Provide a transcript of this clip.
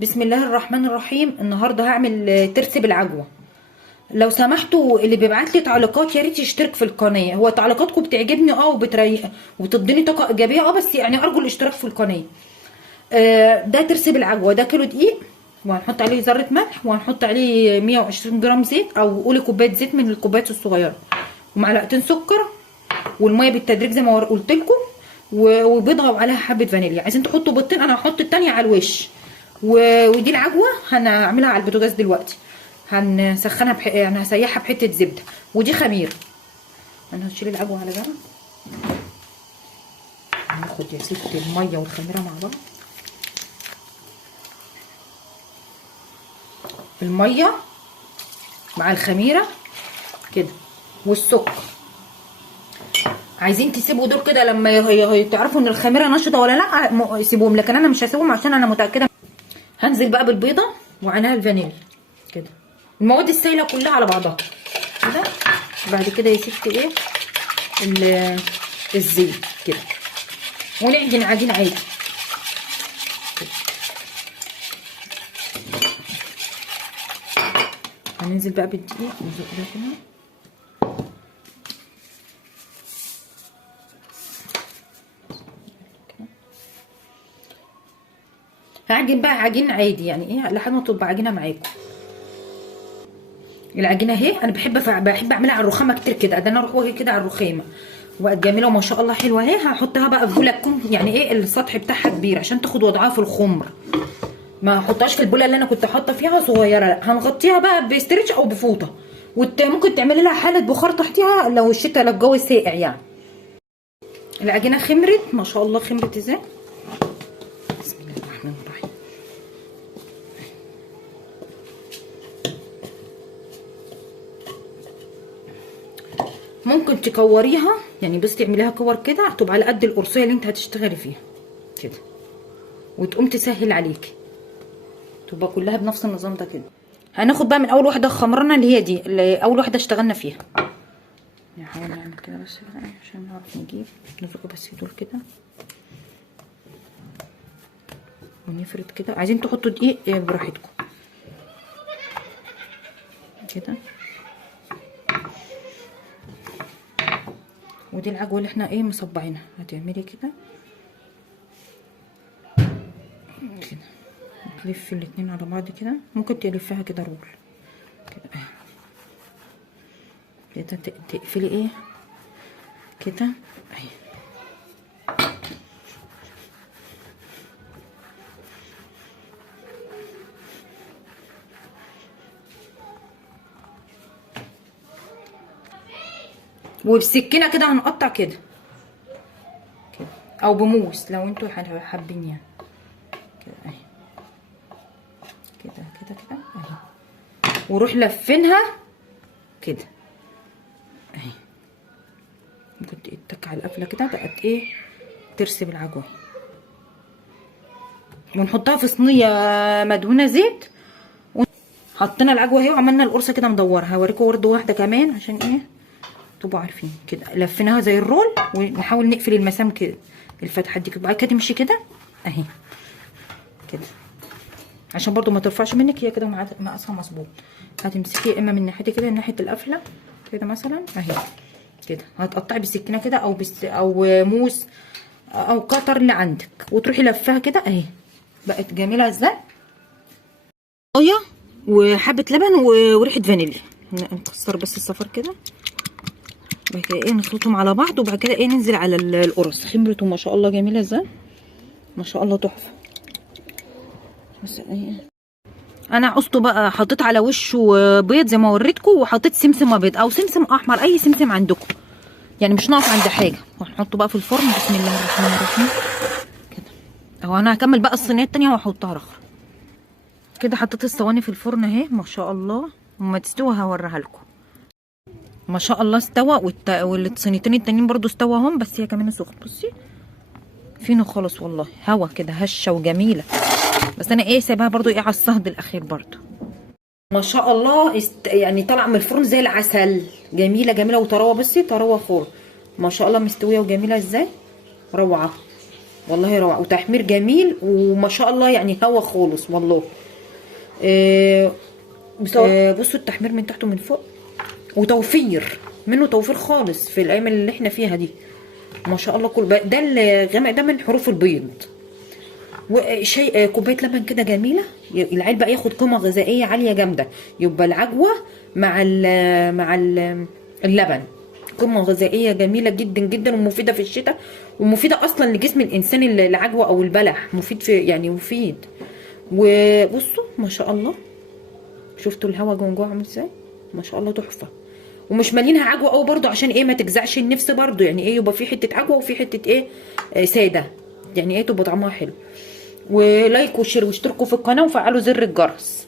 بسم الله الرحمن الرحيم. النهارده هعمل ترس بالعجوه. لو سمحتوا اللي بيبعت لي تعليقات يا ريت يشترك في القناه. هو تعليقاتكم بتعجبني وبتريق وبتديني طاقه ايجابيه بس يعني ارجو الاشتراك في القناه. ده ترس بالعجوه. ده كيلو دقيق وهنحط عليه ذره ملح وهنحط عليه 120 جرام زيت او قولي كوبايه زيت من الكوبايات الصغيره ومعلقتين سكر والميه بالتدريج زي ما قلت لكم وبيضه وعليها حبه فانيليا. عايزين تحطوا بيضتين انا هحط التانيه على الوش. ودي العجوه هنعملها على البوتاجاز دلوقتي. هنسخنها يعني هسيحها بحته زبده. ودي خميره. انا هشيل العجوه على جنب. هناخد يا ستي الميه والخميره مع بعض. الميه مع الخميره كده والسكر. عايزين تسيبوا دول كده لما تعرفوا ان الخميره نشطه ولا لا سيبوهم، لكن انا مش هسيبهم عشان انا متاكده. هنزل بقى بالبيضه وعليها الفانيليا كده، المواد السائله كلها على بعضها كده. بعد كده يا ستي ايه الزيت كده ونعجن عجين عادي كده. هننزل بقى بالدقيق نزق ده كده. هعجن بقى عجين عادي يعني ايه لحد ما تبقى عجينه معاكم. العجينه اهي انا بحب اعملها على الرخامه كتير كده. ده انا اروح واجي كده على الرخامه وبقت جميله وما شاء الله حلوه اهي. هحطها بقى في بوله تكون يعني ايه السطح بتاعها كبير عشان تاخد وضعها في الخمر. ما احطهاش في البوله اللي انا كنت حاطه فيها صغيره، لا هنغطيها بقى بستريتش او بفوطه. ممكن تعملي لها حاله بخار تحتيها لو الشتاء لو الجو ساقع يعني. العجينه خمرت ما شاء الله. خمرت ازاي؟ بسم الله الرحمن الرحيم. ممكن تكوريها يعني بس تعمليها كور كده تبقى على قد القرصيه اللي انت هتشتغلي فيها كده وتقوم تسهل عليكي تبقى كلها بنفس النظام ده كده. هناخد بقى من اول واحده خمرنا اللي هي دي اللي اول واحده اشتغلنا فيها. نحاول نعمل كده بس بقى عشان نعرف نجيب نزق بس دول كده ونفرد كده. عايزين تحطوا دقيق براحتكم كده. ودي العجوه اللي احنا ايه مصبعينها. هتعملي كده كده تلفي الاتنين على بعض كده. ممكن تلفها كده رول كده كده تقفلي ايه كده اهي. وبسكينه كده هنقطع كده او بموس لو انتوا حابين يعني كده اهي كده كده كده اهي. وروح لفينها كده اهي. ممكن تتك على القفله كده بقت ايه ترسي بالعجوه. ونحطها في صينيه مدهونه زيت. حطينا العجوه اهي وعملنا القرصه كده مدوره. هوريكم برده واحده كمان عشان ايه تبقوا عارفين كده. لفيناها زي الرول ونحاول نقفل المسام كده الفتحه دي بعد كده تمشي كده اهي كده عشان برضو ما ترفعش منك. هي كده مقاسها مظبوط. هتمسكي اما من ناحيه كده من ناحيه القفله كده مثلا اهي كده. هتقطعي بالسكينه كده او موس او قطر اللي عندك وتروحي لفها كده اهي. بقت جميله ازاي. ميه وحبه لبن وريحه فانيليا. نكسر بس الصفار كده. بعد كده ايه نخلطهم على بعض وبعد كده ايه ننزل على القرص. خمرته ما شاء الله جميله ازاي ما شاء الله تحفه. بس ايه انا قصته بقى حطيت على وشه بيض زي ما وريتكم وحطيت سمسم ابيض او سمسم احمر اي سمسم عندكم يعني مش ناقص عند حاجه. وهنحطه بقى في الفرن. بسم الله الرحمن الرحيم كده اهو. انا هكمل بقى الصينيه التانيه واحطها رخر كده. حطيت الصواني في الفرن اهي ما شاء الله. وما تستوي هوريها لكم ما شاء الله استوى. والصينيتين التانيين برضو استوى هم بس هي كمان سخن. بصي فينه خالص والله هوا كده هشه وجميله. بس انا ايه سايباها برضو ايه على الصهد الاخير برضو ما شاء الله. يعني طالعه من الفرن زي العسل. جميله جميله وطراوه. بصي طراوه فوق ما شاء الله مستويه وجميله ازاي روعه. والله روعه، وتحمير جميل وما شاء الله يعني هوا خالص والله. بصوا التحمير من تحت ومن فوق، وتوفير منه، توفير خالص في الايام اللي احنا فيها دي ما شاء الله. كل ده الغامق ده من حروف البيض. وشيء كوبايه لبن كده جميله، العيل بقى ياخد قيمه غذائيه عاليه جامده. يبقى العجوه مع اللبن قيمه غذائيه جميله جدا جدا، ومفيده في الشتاء، ومفيده اصلا لجسم الانسان. العجوه او البلح مفيد في يعني مفيد. وبصوا ما شاء الله، شفتوا الهوا جوه عامل ازاي؟ ما شاء الله تحفه. ومش مالينها عجوه قوي برده عشان ايه ما تجزعش النفس برده، يعني ايه يبقى في حته عجوه وفي حته ايه ساده، يعني ايه تبقى طعمها حلو. ولايك وشير واشتركوا في القناه وفعلوا زر الجرس.